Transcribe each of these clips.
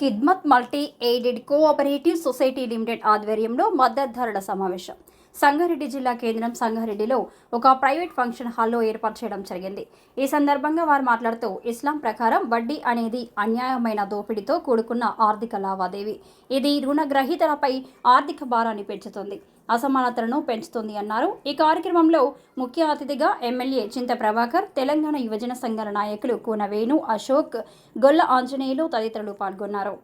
కిద్మత్ multi aided cooperative society limited ఆధ్వర్యంలో మద్దతుదారుల సమావేశం సంగారెడ్డి జిల్లా కేంద్రం సంగారెడ్డిలో ఒక ప్రైవేట్ ఫంక్షన్ హాల్లో ఏర్పాటు చేయడం జరిగింది. ఈ సందర్భంగా వారు మాట్లాడుతూ ఇస్లాం ప్రకారం వడ్డీ అనేది అన్యాయమైన దోపిడీతో కూడుకున్న ఆర్థిక లావాదేవీ. ఇది రుణగ్రహీతలపై ఆర్థిక భారాన్ని పెంచుతుంది, అసమానతలను పెంచుతుంది అన్నారు. ఈ కార్యక్రమంలో ముఖ్య అతిథిగా ఎమ్మెల్యే చింత ప్రభాకర్, తెలంగాణ యువజన సంఘాల నాయకులు కూన వేణు, అశోక్, గొల్ల ఆంజనేయులు తదితరులు పాల్గొన్నారు.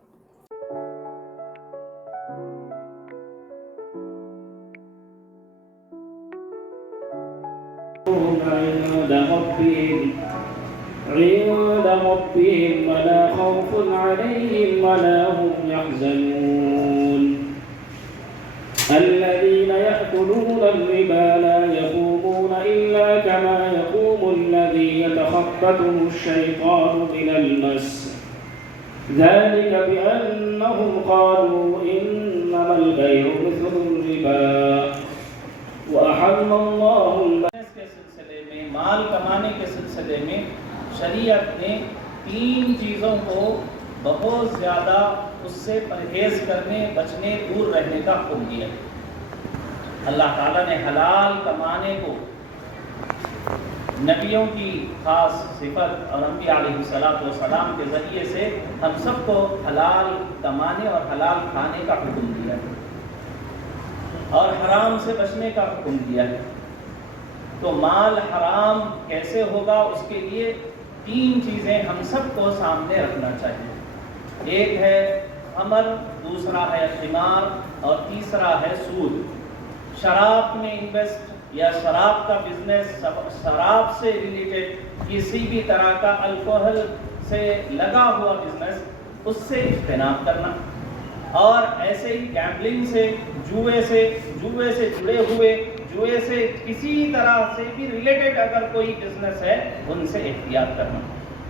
عند ربهم ولا خوف عليهم ولا هم يحزنون الذين يأكلون الربا لا يقومون إلا كما يقوم الذي يتخبطه الشيطان من المس ذلك بأنهم قالوا إنما البيع مثل الربا وأحل الله माल कमाने के सिलसिले में शरीयत ने 3 चीज़ों को बहुत ज़्यादा उससे परहेज़ करने, बचने, दूर रहने का हुक्म दिया। अल्लाह ताला ने हलाल कमाने को नबियों की ख़ास सिफत और अंबिया अलैहिस्सलातु वस्सलाम के ज़रिए से हम सबको हलाल कमाने और हलाल खाने का हुक्म दिया है और हराम से बचने का हुक्म दिया है। तो माल हराम कैसे होगा, उसके लिए 3 चीज़ें हम सबको सामने रखना चाहिए। एक है अमर, दूसरा है खिमार और तीसरा है सूद। शराब में इन्वेस्ट या शराब का बिजनेस, शराब से रिलेटेड किसी भी तरह का अल्कोहल से लगा हुआ बिजनेस, उससे इज्तनाब करना। और ऐसे ही गैम्बलिंग से, जुए से जुड़े हुए, जुए से किसी तरह से भी रिलेटेड अगर कोई बिजनेस है, उनसे एहतियात करना।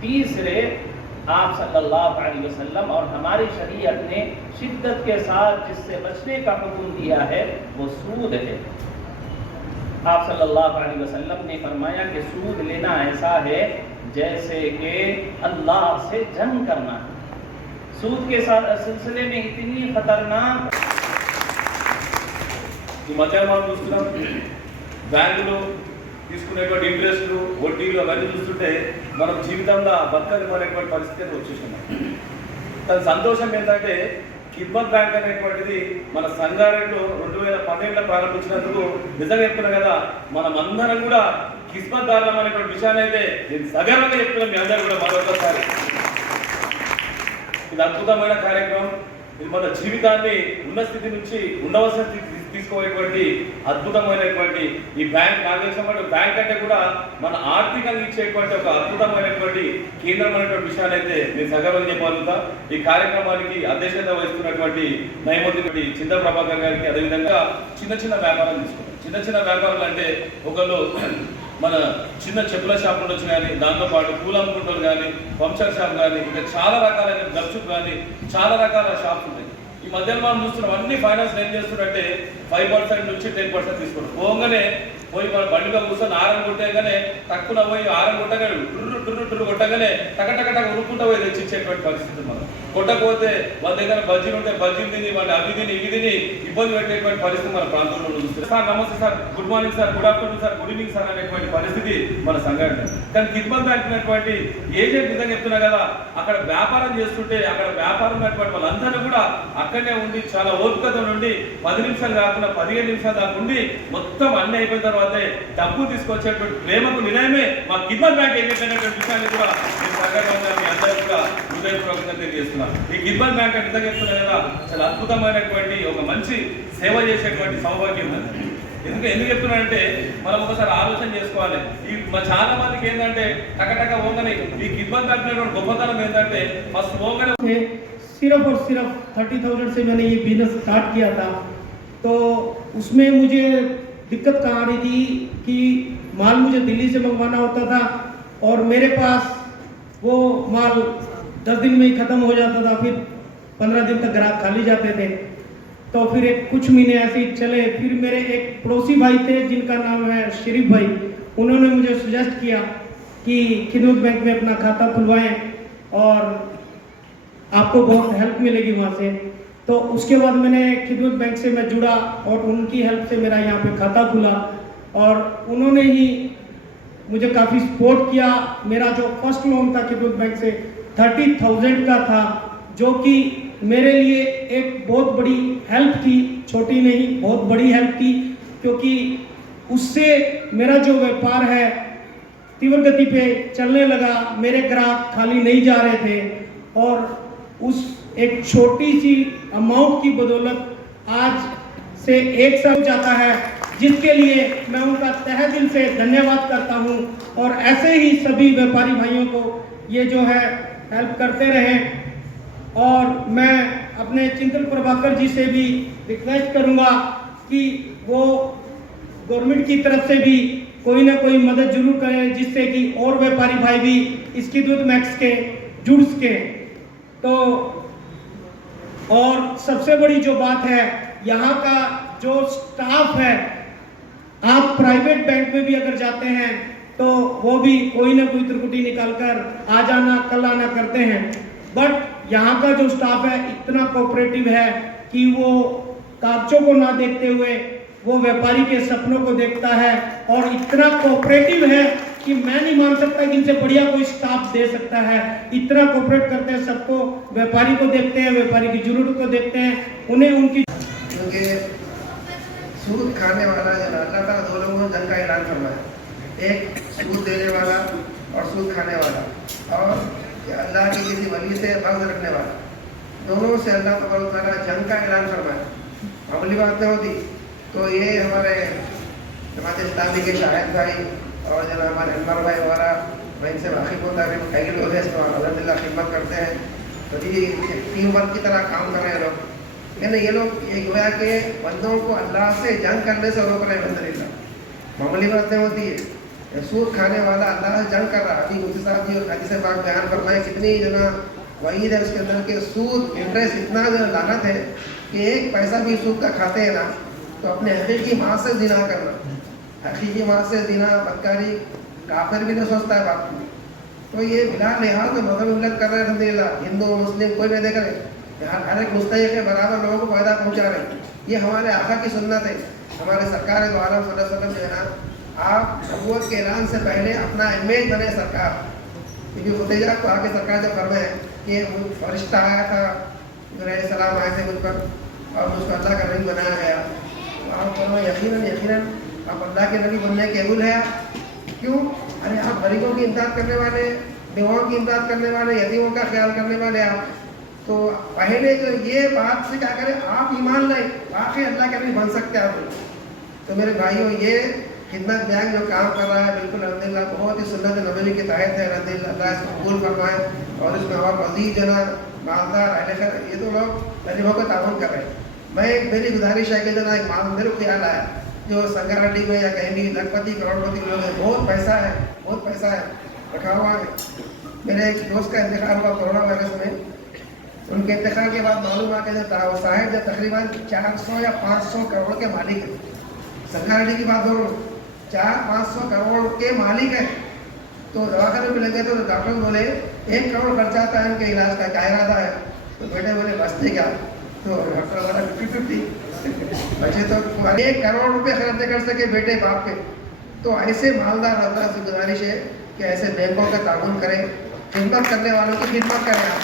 तीसरे, आप सल्लल्लाहु अलैहि वसल्लम और हमारी शरीयत ने शिद्दत के साथ जिससे बचने का हुक्म दिया है वो सूद है। आप सल्लल्लाहु अलैहि वसल्लम ने फरमाया कि सूद लेना ऐसा है जैसे कि अल्लाह से जंग करना है। सूद के साथ सिलसिले में इतनी खतरनाक ఈ మధ్యాహ్నం మనం చూస్తున్నాం, బ్యాంకులు తీసుకునేటువంటి ఇంట్రెస్ట్లు, వడ్డీలు అవన్నీ చూస్తుంటే మనం జీవితంలో బతకలేమనేటువంటి పరిస్థితి వచ్చేస్తున్నాం. తన సంతోషం ఏంటంటే కిద్మత్ బ్యాంక్ అనేటువంటిది మన సంగారెడ్డిలో 2012లో ప్రారంభించినందుకు నిజంగా చెప్తున్నా కదా, మనం అందరం కూడా కిస్మత్ దారులం అనేటువంటి విషయాన్ని అయితే నేను సగర్వంగా చెప్తున్నాం. మీ అందరూ కూడా మరొకసారి ఇది అద్భుతమైన కార్యక్రమం. ఇది మన జీవితాన్ని ఉన్న స్థితి నుంచి ఉండవలసిన స్థితి తీసుకోవేటువంటి అద్భుతమైనటువంటి ఈ బ్యాంక్, నాకు తెలిసినటువంటి బ్యాంక్ అంటే కూడా మన ఆర్థికంగా ఇచ్చేటువంటి ఒక అద్భుతమైనటువంటి కేంద్రమైనటువంటి విషయాన్ని అయితే నేను సగర్వంగా చెప్పగలుగుతా. ఈ కార్యక్రమానికి అధ్యక్షత వహిస్తున్నటువంటి నయమూర్తి చింత ప్రభాకర్ గారికి, అదేవిధంగా చిన్న వ్యాపారాలు తీసుకున్నాం. చిన్న వ్యాపారాలు అంటే ఒకళ్ళు మన చిన్న చెప్పుల షాప్ ఉండొచ్చు, కానీ దాంతోపాటు పూల అమ్ముకుంటారు కానీ, పంచర్ షాప్ కానీ, ఇంకా చాలా రకాలైన గప్చుప్ కానీ చాలా రకాల షాప్స్ ఉన్నాయి. ఈ మధ్యలో మనం చూస్తున్నాం అన్ని ఫైనాన్స్ ఏం చేస్తున్నారంటే 5% నుంచి 10% తీసుకుంటారు. పోగానే పోయి మన బండిలో కూర్చొని ఆరం కొట్టగానే తక్కువ పోయి ఆరం కొట్టగానే టుర్రు కొట్టగానే టక ఉరుక్కుంటా పోయి తెచ్చిచ్చేటువంటి పరిస్థితి. మనం కొట్టకపోతే వాళ్ళ దగ్గర బజ్జీలు ఉంటే బజ్జీలు తిని, వాళ్ళు అవి తిని ఇవి తిని ఇబ్బంది పెట్టేటువంటి పరిస్థితి మన ప్రాంతంలో చూస్తుంది. సార్ నమస్తే sir, good morning sir, good afternoon sir, good evening sir అనేటువంటి పరిస్థితి మన సంఘటన. కానీ కిద్మత్ బ్యాంక్ అనేటువంటి ఏజెంట్ నిజంగా చెప్తున్నా కదా, అక్కడ వ్యాపారం చేస్తుంటే అక్కడ వ్యాపారం ఉన్నటువంటి వాళ్ళందరూ కూడా అక్కడనే ఉండి చాలా ఓపికత నుండి 10 నిమిషాలు కాకుండా 15 నిమిషాలు దాకా ఉండి మొత్తం అన్ని అయిపోయిన తర్వాత డబ్బు తీసుకొచ్చేటువంటి ప్రేమకు నిలయమే మా కిద్మత్ బ్యాంక్ ఏజెంట్ అనేటువంటి విషయాన్ని కూడా నేను సంఘటనగా మీ అందరూ కూడా హృదయపూర్వకంగా తెలియజేస్తున్నాను. ఈ కిద్మత్ బ్యాంక్ నిజంగా చెప్తున్నా కదా, చాలా అద్భుతమైనటువంటి ఒక మంచి సేవ చేసేటువంటి సౌభాగ్యం ఉంది. ఎందుకు చెప్తున్నానంటే మనం ఒకసారి ఆలోచన చేసుకోవాలి. ఈ చాలా మందికి ఏంటంటే టక ఓగని ఈ కిద్మత్ బ్యాంక్ గొప్పతనం ఏంటంటే ఫస్ట్ ఓగనే सिर्फ और सिर्फ 30,000 से मैंने ये बिजनेस स्टार्ट किया था। तो उसमें मुझे दिक्कत कहाँ आ रही थी कि माल मुझे दिल्ली से मंगवाना होता था और मेरे पास वो माल 10 दिन में ही ख़त्म हो जाता था, फिर 15 दिन तक ग्राहक खाली जाते थे। तो फिर कुछ महीने ऐसे ही चले। फिर मेरे एक पड़ोसी भाई थे जिनका नाम है शरीफ भाई, उन्होंने मुझे सजेस्ट किया कि किद्मत बैंक में अपना खाता खुलवाएं और आपको बहुत हेल्प मिलेगी वहाँ से। तो उसके बाद मैंने खिदमत बैंक से मैं जुड़ा और उनकी हेल्प से मेरा यहाँ पे खाता खुला और उन्होंने ही मुझे काफ़ी सपोर्ट किया। मेरा जो फर्स्ट लोन था खिदमत बैंक से 30,000 का था, जो कि मेरे लिए एक बहुत बड़ी हेल्प थी, छोटी नहीं बहुत बड़ी हेल्प थी, क्योंकि उससे मेरा जो व्यापार है तीव्र गति पे चलने लगा। मेरे ग्राहक खाली नहीं जा रहे थे और उस एक छोटी सी अमाउंट की बदौलत आज से 1 साल जाता है, जिसके लिए मैं उनका तहे दिल से धन्यवाद करता हूं। और ऐसे ही सभी व्यापारी भाइयों को ये जो है हेल्प करते रहें। और मैं अपने चिंतन प्रभाकर जी से भी रिक्वेस्ट करूंगा कि वो गवर्नमेंट की तरफ से भी कोई ना कोई मदद जरूर करें, जिससे कि और व्यापारी भाई भी इस खिदमत मैक्स के जुड़ सके। तो और सबसे बड़ी जो बात है, यहाँ का जो स्टाफ है, आप प्राइवेट बैंक में भी अगर जाते हैं तो वो भी कोई ना कोई त्रुटि निकालकर आज आना कल आना करते हैं, बट यहाँ का जो स्टाफ है इतना कोऑपरेटिव है कि वो कागजों को ना देखते हुए वो व्यापारी के सपनों को देखता है और इतना कोऑपरेटिव है कि मैं नहीं मान सकता कि इनसे बढ़िया कोई स्टाफ दे सकता है। इतना कोऑपरेट करते हैं, सबको, व्यापारी को देखते हैं, व्यापारी की जरूरत को देखते हैं, उन्हें उनकी, क्योंकि सूद खाने वाला अल्लाह ताला 2 लोगों ने जंग का ऐलान फरमाया, एक सूद देने वाला और सूद खाने वाला, और अल्लाह के किसी वली से कर्ज रखने वाला, दोनों से अल्लाह ताला जंग का ऐलान फरमाया। मामूली बात नहीं होती। तो ये हमारे जमात इस्लामी के शाहिद भाई और जो हमारे अनवर भाई वगैरह, मैं इनसे वाकिफ होता है, कई लोग हैं इसमें अलहमदिल्ला खिदमत करते हैं, तो ये टीम वर्क की तरह काम कर रहे हैं लोग। यानी ये लोग ये गोया के बंदों को अल्लाह से जंग करने से रोक रहे हैं। अलहमदिल्ला मामूली बात नहीं होती है। सूद खाने वाला अल्लाह से जंग कर रहा है। अभी मुफ्ती साहब जी और हदीस पाक बयान फरमाए, कितनी जो ना वहीद है उसके अंदर के सूद इंटरेस्ट इतना जो लानत है कि एक पैसा भी सूद का खाते हैं ना तो अपने हकीकी माँ से जिना करना, हकीकी माँ से जिना बदकारी काफिर भी नहीं सोचता है बात में। तो ये बिला लिहाज में मजहब उल्लत कर रहे हैं अल्हम्दुलिल्लाह, हिंदू मुस्लिम कोई नहीं देख रहे, हर एक मुस्तहिक के बराबर लोगों को फायदा पहुँचा रहे हैं। ये हमारे आका की सुन्नत है। हमारे सरकार दो आलम सल्लल्लाहु अलैहि वसल्लम जो है ना, आप नबूवत के ऐलान से पहले अपना इमेज बने सरकार, क्योंकि खुदैजा को आगे सरकार जब फरमाए कि फरिश्ता आया था, सलाम आए थे मुझ पर और मुझको अल्लाह का नबी बनाया गया, आप फरमाए यकीनन आप अल्लाह के नबी बनने के काबिल है। क्यों? अरे आप गरीबों की इमदाद करने वाले, बेवाओं की इमदाद करने वाले, यतीमों का ख्याल करने वाले आप, तो पहले जो ये बात से क्या करें, आप ईमान लाए वाकई अल्लाह के नबी बन सकते हैं आप। तो मेरे भाइयों, ये खिदमत बैंक जो काम कर रहा है बिल्कुल अल्हम्दुलिल्लाह बहुत ही सुन्नत नबवी के तहत है। अल्हम्दुलिल्लाह अल्लाह इसको कबूल फरमाए और इसमें हमारा मज़ीद जो ना मालदार अहले, ये तो लोग गरीबों का ताउन कर रहे हैं। मैं मेरी गुजारिश है कि जो ना एक मेरे को ख्याल आया, जो संगारेड्डी में या कहीं भी लखपति करोड़पति लोग हैं, बहुत पैसा है रखा हुआ है। मेरे एक दोस्त का इंतकाल हुआ कोरोना वायरस में, उनके इंतकाल के बाद मालूम आ के था वो साहिब जो तकरीबन 400 या 500 करोड़ के मालिक है। संगारेड्डी की बात बोलो, 400-500 करोड़ के मालिक है। तो दवाखाने में लगे तो डॉक्टर बोले 1 करोड़ खर्चा आता है उनके इलाज का, क्या इरादा है? तो बेटे बोले बचते क्या? तो डॉक्टर बोला 50-50 बचे तो 1 करोड़ रुपये खर्च नहीं कर सके बेटे बाप के। तो ऐसे मालदार अल्लाह से गुजारिश है कि ऐसे बैंकों का ताउन करें, खिदमत करने वालों की खिदमत करें आप।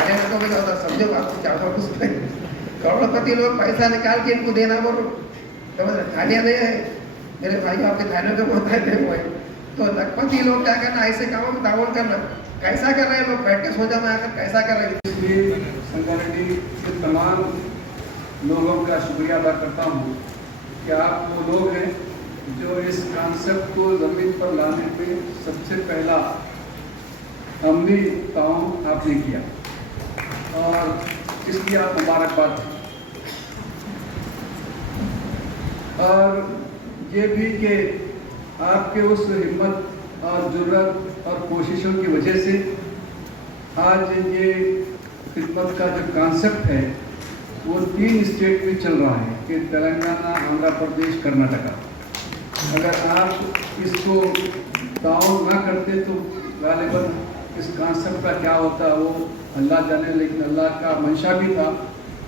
अरे तो भी होता समझो आपको 400 करोड़पति लोग पैसा निकाल के इनको देना, बोलो समझ रहे, थालियाँ नहीं है मेरे भाई, आपके थालियों के बहुत है हुए। तो लखपति लोग क्या करना, ऐसे कामों में ताउन करना, कैसा कर रहे हैं लोग, बैठ के सोचा मैं आकर कैसा कर रहे हैं। इसलिए संगारेड्डी के तमाम लोगों का शुक्रिया अदा करता हूँ कि आप वो लोग हैं जो इस कॉन्सेप्ट को ज़मीन पर लाने पे सबसे पहला अमली ताउन आपने किया और इसलिए आप मुबारकबाद। और ये भी कि आपके उस हिम्मत और जुर्रत और कोशिशों की वजह से आज ये खिदमत का जो कॉन्सेप्ट है वो 3 स्टेट में चल रहा है कि तेलंगाना, आंध्र प्रदेश, कर्नाटका। अगर आप इसको ताउन ना करते तो गालिबन इस कॉन्सेप्ट का क्या होता है वो अल्लाह जाने, लेकिन अल्लाह का मंशा भी था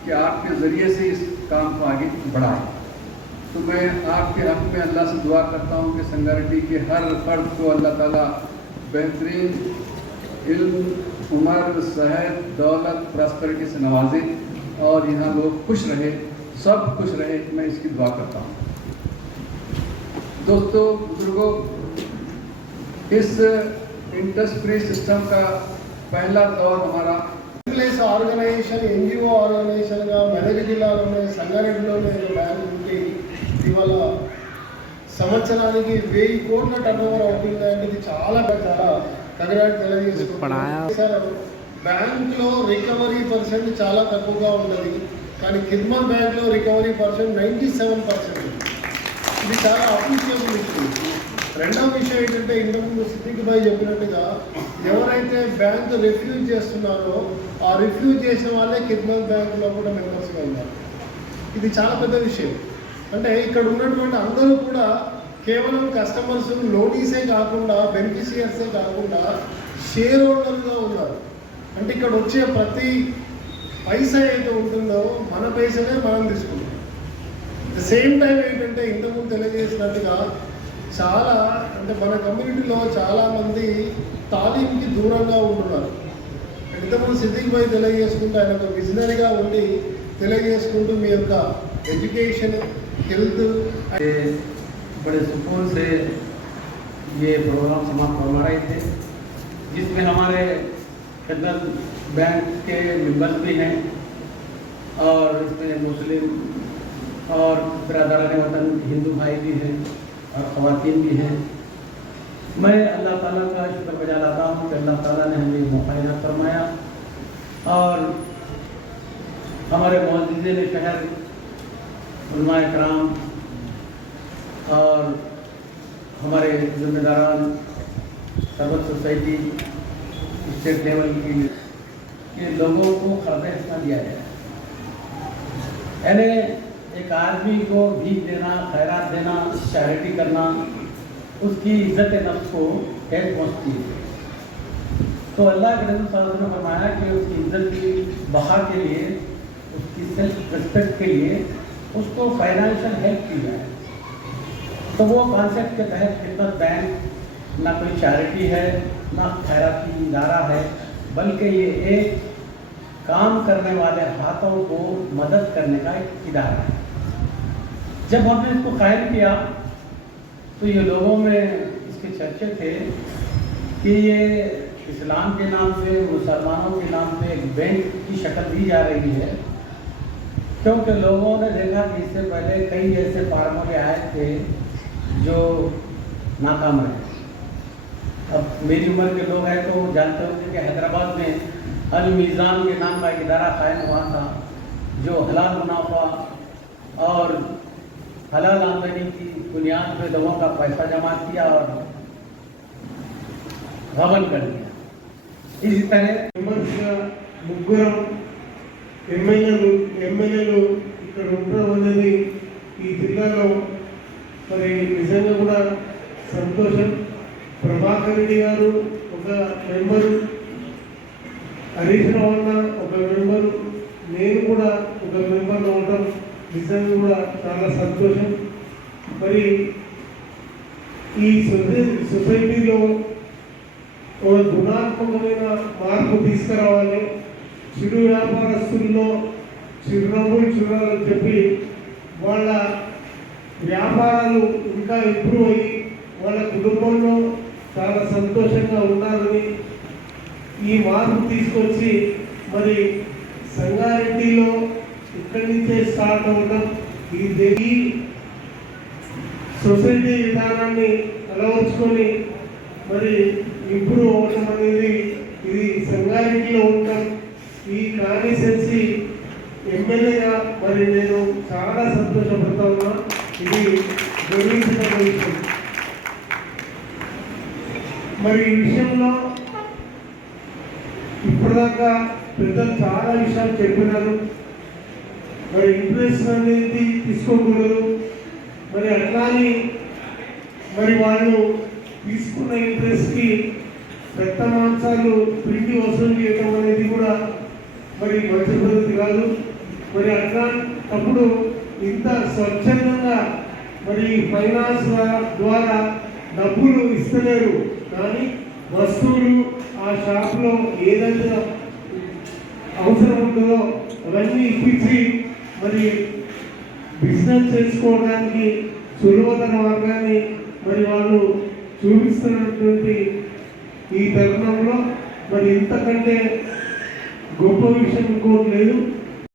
कि आपके ज़रिए से इस काम को आगे बढ़ाएं। तो मैं आपके हक़ में अल्लाह से दुआ करता हूँ कि संगारेड्डी के हर फर्द को अल्लाह ताला बेहतरीन इल्म, उम्र, सेहत, दौलत, प्रॉस्पेरिटी से नवाजे और यहाँ लोग खुश रहे, सब खुश रहे, मैं इसकी दुआ करता हूँ। दोस्तों, बुजुर्गों, इस इंटरेस्ट फ्री सिस्टम का पहला दौर हमारा ప్లేస్ ఆర్గనైజేషన్ ఎన్జిఓ ఆర్గనైజేషన్గా మెదక్ జిల్లాలోనే సంగారెడ్డిలోనే బ్యాంక్ ఉండి ఇవాళ సంవత్సరానికి 1000 కోట్ల టర్నోవర్ అవుతుంది అంటే ఇది చాలా తగినట్టు తెలియజేసుకుంటున్నాను. బ్యాంక్లో రికవరీ పర్సెంట్ చాలా తక్కువగా ఉన్నది, కానీ ఖిద్మత్ బ్యాంక్లో రికవరీ పర్సెంట్ 97%. ఇది చాలా అప్రిషియబుల్ ఇష్యూ. రెండవ విషయం ఏంటంటే ఇంతకుముందు సిద్దిక్ భాయ్ చెప్పినట్టుగా ఎవరైతే బ్యాంక్ రిఫ్యూజ్ చేస్తున్నారో ఆ రిఫ్యూజ్ చేసిన వాళ్ళే ఖిద్మత్ బ్యాంకులో కూడా మెంబర్స్గా ఉన్నారు. ఇది చాలా పెద్ద విషయం. అంటే ఇక్కడ ఉన్నటువంటి అందరూ కూడా కేవలం కస్టమర్స్, లోనీసే కాకుండా, బెనిఫిషియర్సే కాకుండా షేర్ హోల్డర్గా ఉన్నారు. అంటే ఇక్కడ వచ్చే ప్రతి పైసా అయితే ఉంటుందో మన పైసనే మనం తీసుకుంటాం. ద సేమ్ టైం ఏంటంటే ఇంతకుముందు తెలియజేసినట్టుగా చాలా అంటే మన కమ్యూనిటీలో చాలామంది తాలీంకి దూరంగా ఉంటున్నారు. ఇంతకుముందు సిద్దిక్ భాయ్ తెలియజేసుకుంటూ ఆయన ఒక విజనరీగా ఉండి తెలియజేసుకుంటూ మీ యొక్క एजुकेशन, हेल्थ। बड़े सुकून से ये प्रोग्राम समाप्त हो रहे थे, जिसमें हमारे फेडरल बैंक के मेंबर्स भी हैं और इसमें मुस्लिम और बिरादरान वतन हिंदू भाई भी हैं और ख़वातीन भी हैं। मैं अल्लाह ताला का शुक्र बजा लाता हूँ कि अल्लाह ताला ने हमें मौका इनाम फरमाया और हमारे मौजूदा शहर उलमाए कराम और हमारे जिम्मेदारान सरबत सोसाइटी स्टेट लेवल की के लोगों को खर्च हिस्सा दिया जाए। यानी एक आदमी को भीख देना, खैरात देना, चैरिटी करना, उसकी इज्जत नफ्स को ठेस पहुँचती है। तो अल्लाह के रसूल सल्लल्लाहु अलैहि वसल्लम ने फरमाया कि उसकी इज्जत की बहा के लिए, उसकी सेल्फ रिस्पेक्ट के लिए उसको फाइनेंशियल हेल्प की जाए। तो वो कॉन्सेप्ट के तहत खिदमत बैंक ना कोई चैरिटी है, ना खैराती इदारा है, बल्कि ये एक काम करने वाले हाथों को मदद करने का एक इदारा है। जब हमने इसको कायम किया तो ये लोगों में इसके चर्चे थे कि ये इस्लाम के नाम से, मुसलमानों के नाम से एक बैंक की शक्ल दी जा रही है, क्योंकि लोगों ने देखा कि इससे पहले कई ऐसे फार्मूले आए थे जो नाकाम रहे। अब मेरी उम्र के लोग हैं तो जानते होंगे कि हैदराबाद में अल मीज़ान के नाम का एक इदारा कायम हुआ था, जो हलाल मुनाफा और हलाल आमदनी की बुनियाद पर लोगों का पैसा जमा किया और गबन कर दिया। इसी तरह ముగ్గురం ఎమ్మెల్యేలు ఇక్కడ ఉండడం అనేది ఈ జిల్లాలో మరి నిజంగా కూడా సంతోషం. ప్రభాకర్ రెడ్డి గారు ఒక మెంబరు, హరీష్ రావు అన్న ఒక మెంబరు, నేను కూడా ఒక మెంబర్లో ఉండడం నిజంగా కూడా చాలా సంతోషం. మరి ఈ సొసైటీలో ఒక గుణాత్మకమైన మార్పు తీసుకురావాలి. చిరు వ్యాపారస్తుల్లో చిరునవ్వులు చూడాలని చెప్పి వాళ్ళ వ్యాపారాలు ఇంకా ఇంప్రూవ్ అయ్యి వాళ్ళ కుటుంబంలో చాలా సంతోషంగా ఉండాలని ఈ మార్పు తీసుకొచ్చి మరి సంగారెడ్డిలో ఇక్కడి నుంచే స్టార్ట్ అవ్వడం, ఈ సొసైటీ విధానాన్ని అలవర్చుకొని మరి ఇంప్రూవ్ అవ్వడం అనేది ఇది సంగారెడ్డిలో ఉండడం, ఈ కాన్స్టిట్యుయెన్సీ ఎమ్మెల్యేగా మరి నేను చాలా సంతోషపడతా ఉన్నా. ఇది గర్వించిన విషయం. మరి ఈ విషయంలో ఇప్పటిదాకా పెద్దలు చాలా విషయాలు చెప్పినారు. మరి ఇంట్రెస్ట్ అనేది తీసుకోకూడదు, మరి అట్లాని మరి వాళ్ళు తీసుకున్న ఇంట్రెస్ట్కి రక్త మాంసాలు పిండి వసూలు చేయడం అనేది కూడా మరి మంచి పద్ధతి కాదు. మరి అట్లాంటప్పుడు ఇంత స్వచ్ఛందంగా మరి ఫైనాన్స్ ద్వారా డబ్బులు ఇస్తలేరు, కానీ వస్తువులు ఆ షాప్లో ఏదైతే అవసరం ఉంటుందో అవన్నీ ఇప్పించి మరి బిజినెస్ చేసుకోవడానికి సులభతర మార్గాన్ని మరి వాళ్ళు చూపిస్తున్నటువంటి ఈ తరుణంలో మరి ఇంతకంటే గొప్ప విషయం ఇంకోటి లేదు.